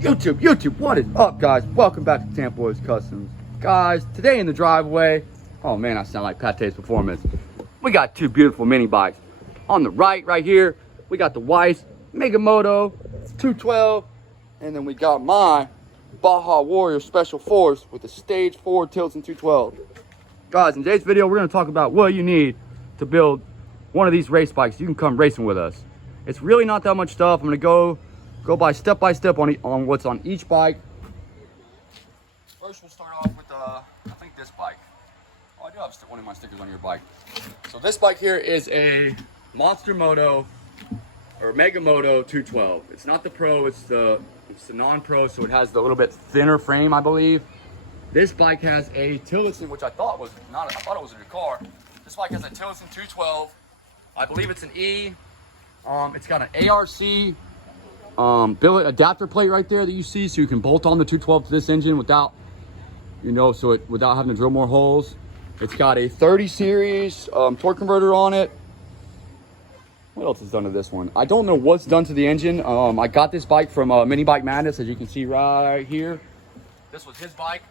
YouTube, what is up, guys? Welcome back to Tampa Boys Customs. Guys, today in the driveway, oh man, I sound like Pate's Performance. We got two beautiful mini bikes. On the right here, we got the Weiss Moto 212, and then we got my Baja Warrior Special Force with the Stage 4 Tillotson 212. Guys, in today's video, we're gonna talk about what you need to build one of these race bikes. You can come racing with us. It's really not that much stuff. I'm gonna go by step on what's on each bike. First, we'll start off with I think this bike. Oh, I do have one of my stickers on your bike. So this bike here is a Monster Moto or Mega Moto 212. It's not the Pro, it's the non-Pro, so it has the little bit thinner frame, I believe. This bike has a Tillotson, which I thought was not. I thought it was a new car. This bike has a Tillotson 212. I believe it's an E. It's got an ARC billet adapter plate right there that you see, so you can bolt on the 212 to this engine without, without having to drill more holes. It's got a 30 series torque converter on it. What else is done to this one? I don't know what's done to the engine. I got this bike from Mini Bike Madness, as you can see right here. This was his bike.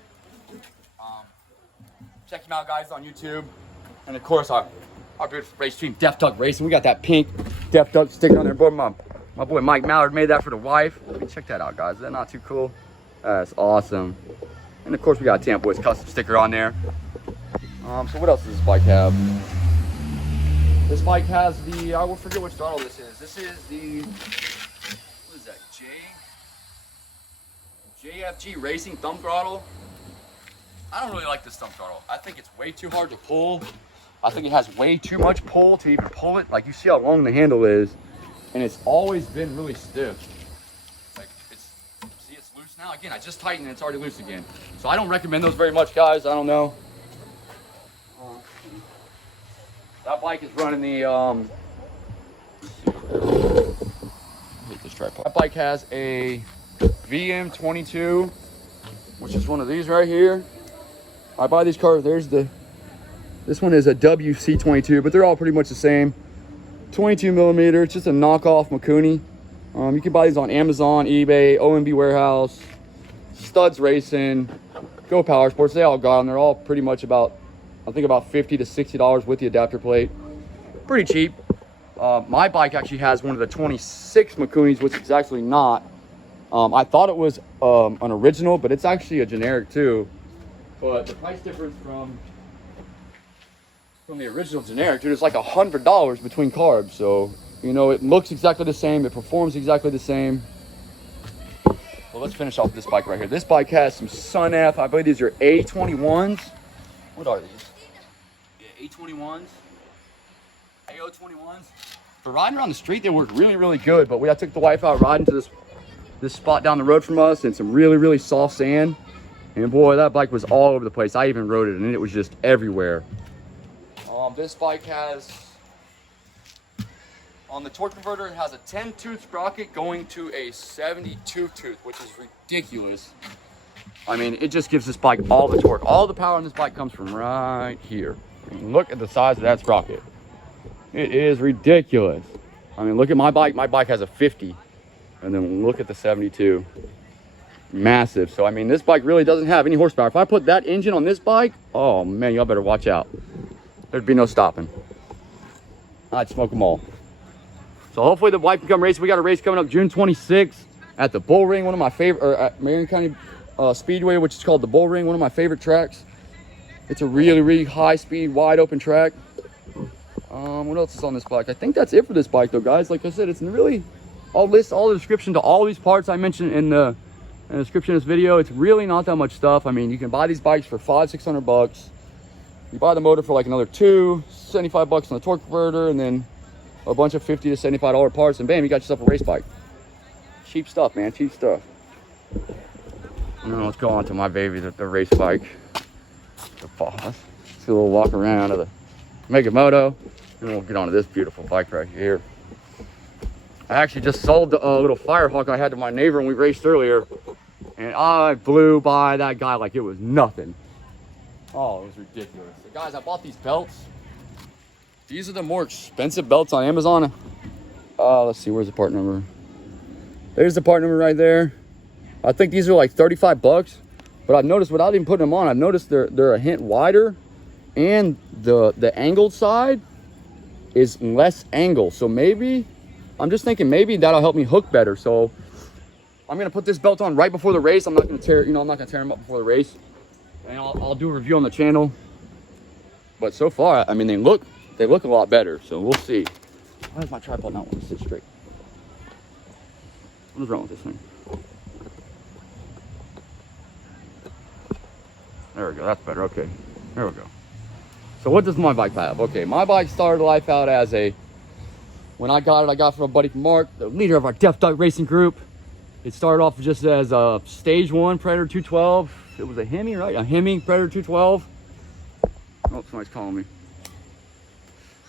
Check him out, guys, on YouTube. And of course, our beautiful race team, Def Duck Racing. We got that pink Def Duck sticker on there. Boy, my boy Mike Mallard made that for the wife. I mean, check that out, guys. Is that not too cool? That's awesome. And of course, we got a Tampa Boys Custom sticker on there. So what else does this bike have? This bike has the, I will forget which throttle this is. This is the, what is that, JFG Racing thumb throttle. I don't really like this thumb throttle. I think it's way too hard to pull. I think it has way too much pull to even pull it. Like, you see how long the handle is, and it's always been really stiff. Like, see, it's loose now. Again, I just tightened and it's already loose again. So I don't recommend those very much, guys. I don't know. That bike is running the, hit this tripod. That bike has a VM22, which is one of these right here. I buy these cars, this one is a WC22, but they're all pretty much the same. 22 millimeter, it's just a knockoff Mukuni. You can buy these on Amazon, eBay, OMB Warehouse, Studz Racing, Go Power Sports. They all got them. They're all pretty much about, I think about $50 to $60 with the adapter plate. Pretty cheap. My bike actually has one of the 26 Mukunis, which is actually not. I thought it was an original, but it's actually a generic too. But the price difference from the original generic, dude, it's like $100 between carbs. So, it looks exactly the same. It performs exactly the same. Well, let's finish off this bike right here. This bike has some Sun F. I believe these are A21s. What are these? Yeah, A21s. AO21s. For riding around the street, they work really, really good. But I took the wife out riding to this spot down the road from us in some really, really soft sand. And boy, that bike was all over the place. I even rode it, and it was just everywhere. This bike has, on the torque converter, it has a 10-tooth sprocket going to a 72-tooth, which is ridiculous. I mean, it just gives this bike all the torque. All the power on this bike comes from right here. I mean, look at the size of that sprocket. It is ridiculous. I mean, look at my bike. My bike has a 50. And then look at the 72. Massive. So, I mean, this bike really doesn't have any horsepower. If I put that engine on this bike, oh, man, y'all better watch out. There'd be no stopping. I'd smoke them all. So hopefully the wife can come race. We got a race coming up June 26th at the Bullring, one of my favorite, or at Marion County Speedway, which is called the Bullring, one of my favorite tracks. It's a really, really high speed, wide open track. What else is on this bike? I think that's it for this bike though, guys. Like I said, it's really, I'll list all the description to all these parts I mentioned in the description of this video. It's really not that much stuff. I mean, you can buy these bikes for $500-600. You buy the motor for like another $75 on the torque converter, and then a bunch of $50 to $75 parts, and bam, you got yourself a race bike. Cheap stuff, man, cheap stuff. Now let's go on to my baby, the race bike. The Boss. Let's do a little walk around of the Mega Moto, and we'll get onto this beautiful bike right here. I actually just sold the little Firehawk I had to my neighbor when we raced earlier, and I blew by that guy like it was nothing. Oh, it was ridiculous. So guys, I bought these belts. These are the more expensive belts on Amazon. Let's see, where's the part number? There's the part number right there. I think these are like 35 bucks. But I've noticed without even putting them on, I've noticed they're a hint wider, and the angled side is less angle. So maybe, I'm just thinking maybe that'll help me hook better. So I'm gonna put this belt on right before the race. I'm not gonna tear, I'm not gonna tear them up before the race. And I'll do a review on the channel. But so far, I mean, they look a lot better. So we'll see. Why does my tripod not want to sit straight? What is wrong with this thing? There we go, that's better, okay. There we go. So what does my bike have? Okay, my bike started life out as when I got it, I got it from a buddy from Mark, the leader of our Death Duck racing group. It started off just as a stage 1 Predator 212. It was a Hemi, right? A Hemi Predator 212. Oh, somebody's calling me.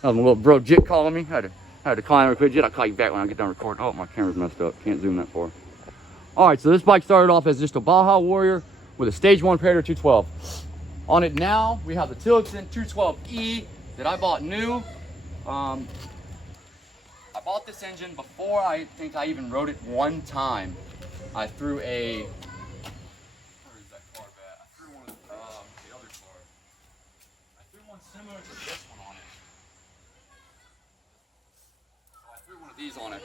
That was my little bro Jit calling me. I had to climb real quick. Jit, I'll call you back when I get done recording. Oh, my camera's messed up. Can't zoom that far. All right, so this bike started off as just a Baja Warrior with a stage 1 Predator 212. On it now, we have the Tillotson 212E that I bought new. I bought this engine before I think I even rode it one time. I threw a, where is that carb at? I threw one of the other carb. I threw one similar to this one on it. So I threw one of these on it.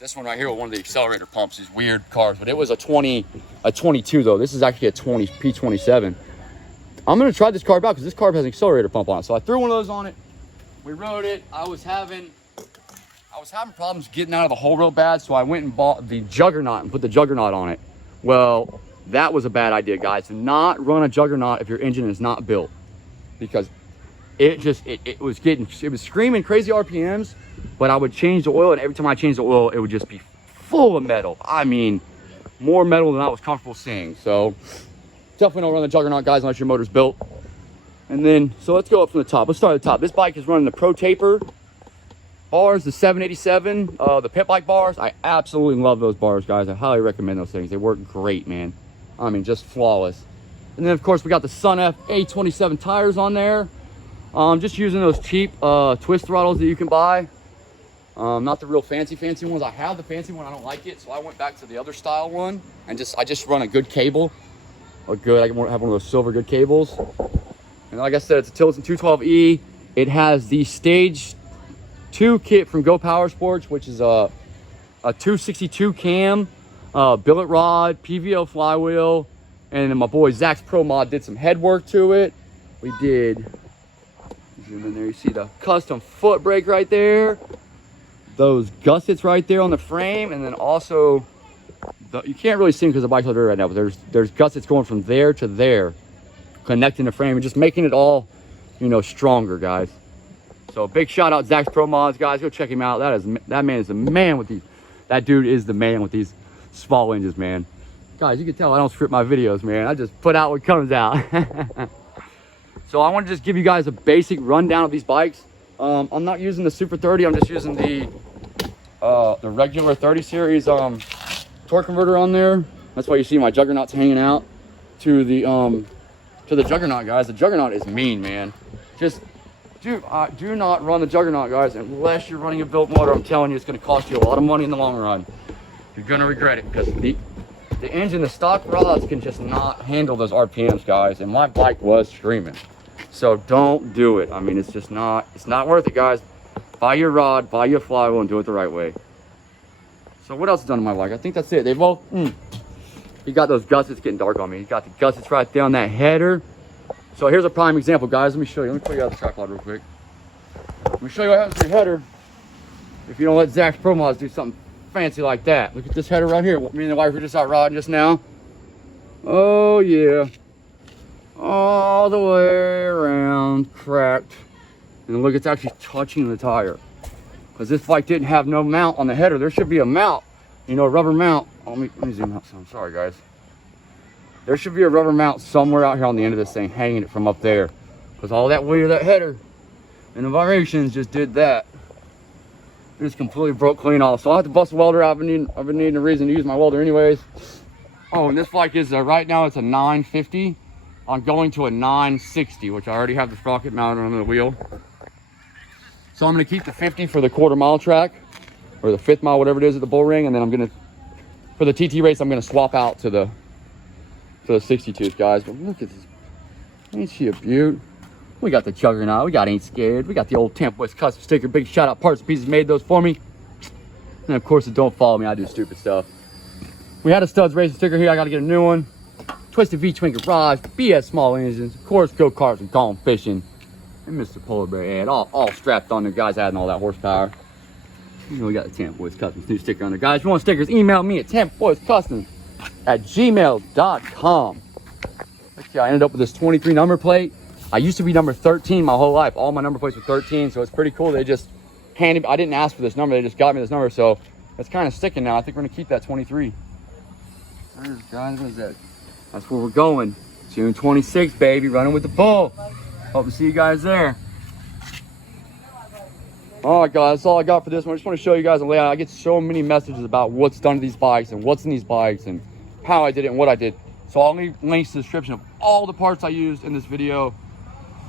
This one right here with one of the accelerator pumps, these weird carbs, but it was a 22 though. This is actually a 20 P27. I'm gonna try this carb out because this carb has an accelerator pump on it. So I threw one of those on it. We rode it. I was having problems getting out of the hole real bad, so I went and bought the Juggernaut and put the Juggernaut on it. Well, that was a bad idea, guys. Do not run a Juggernaut if your engine is not built, because it was screaming crazy RPMs. But I would change the oil, and every time I changed the oil, it would just be full of metal. I mean, more metal than I was comfortable seeing. So definitely don't run the Juggernaut, guys, unless your motor's built. And then, so let's go up from the top. Let's start at the top. This bike is running the Pro Taper bars, the 787, the pit bike bars. I absolutely love those bars, guys. I highly recommend those things. They work great, man. I mean, just flawless. And then, of course, we got the Sun F A27 tires on there. Just using those cheap twist throttles that you can buy. Not the real fancy ones. I have the fancy one, I don't like it, so I went back to the other style one and I just run a good cable. I have one of those silver good cables. And like I said, it's a Tillotson 212E. It has the stage 2 kit from Go Power Sports, which is a 262 cam, billet rod, PVO flywheel, and then my boy Zach's Pro Mod did some head work to it. We did, zoom in there, you see the custom foot brake right there. Those gussets right there on the frame, and then also you can't really see them because the bike's under right now, but there's gussets going from there to there, connecting the frame and just making it all, stronger, guys. So big shout out Zach's Pro Mods, guys. Go check him out. That man is the man with these. That dude is the man with these small engines, man. Guys, you can tell I don't script my videos, man. I just put out what comes out. So I want to just give you guys a basic rundown of these bikes. I'm not using the Super 30. I'm just using the regular 30 series torque converter on there. That's why you see my Juggernauts hanging out to the Juggernaut, guys. The Juggernaut is mean, man. Just do not run the Juggernaut, guys, unless you're running a built motor. I'm telling you, it's going to cost you a lot of money in the long run. You're going to regret it, because the engine, the stock rods can just not handle those RPMs, guys. And my bike was screaming. So don't do it. I mean, it's not worth it, guys. Buy your rod, buy your flywheel, and do it the right way. So what else is done on my bike? I think that's it. They've all, you got those gussets getting dark on me. You got the gussets right there on that header. So here's a prime example, guys. Let me show you. Let me pull you out the tripod real quick. Let me show you what happens to your header if you don't let Zach's Pro Mods do something fancy like that. Look at this header right here. Me and the wife were just out riding just now. Oh, yeah. All the way around, cracked. And look, it's actually touching the tire. Because this bike didn't have no mount on the header. There should be a mount, a rubber mount. Oh, let me zoom out some. Sorry, guys. There should be a rubber mount somewhere out here on the end of this thing, hanging it from up there. Because all that weight of that header and the vibrations just did that. It just completely broke clean off. So I'll have to bust a welder out. I've been needing a reason to use my welder anyways. Oh, and this bike is, right now it's a 950. I'm going to a 960, which I already have the sprocket mounted on the wheel. So I'm going to keep the 50 for the quarter-mile track, or the 5th mile, whatever it is at the bullring, and then I'm going to For the TT race, I'm gonna swap out to the 60 tooth, guys. But look at this. Ain't she a beaut? We got the Juggernaut. We got Ain't Scared. We got the old Tampa West custom sticker. Big shout out, Parts and Pieces made those for me. And of course, Don't Follow Me. I do stupid stuff. We had a Studz racing sticker here. I got to get a new one. Twisted V-twin garage. BS small engines. Of course, go karts and gone fishing. And Mr. Polar Bear ad. All strapped on there, guys, adding all that horsepower. You know, we got the Tampa Boys Customs new sticker on there. Guys, if you want stickers, email me at tampaboyscustoms@gmail.com. Okay, I ended up with this 23 number plate. I used to be number 13 my whole life. All my number plates were 13, so it's pretty cool. They just handed, I didn't ask for this number. They just got me this number, so it's kind of sticking now. I think we're gonna keep that 23. There's, guys, what is that? That's where we're going. June 26th, baby, running with the bull. Hope to see you guys there. All right, guys, that's all I got for this one. I just want to show you guys the layout. I get so many messages about what's done to these bikes and what's in these bikes and how I did it and what I did. So I'll leave links to the description of all the parts I used in this video.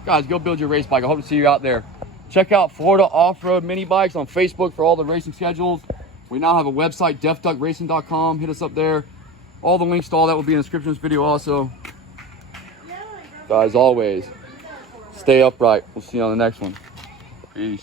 Guys, go build your race bike. I hope to see you out there. Check out Florida Off-Road Mini Bikes on Facebook for all the racing schedules. We now have a website, deafduckracing.com. Hit us up there. All the links to all that will be in the description of this video also. Guys, always stay upright. We'll see you on the next one. Peace.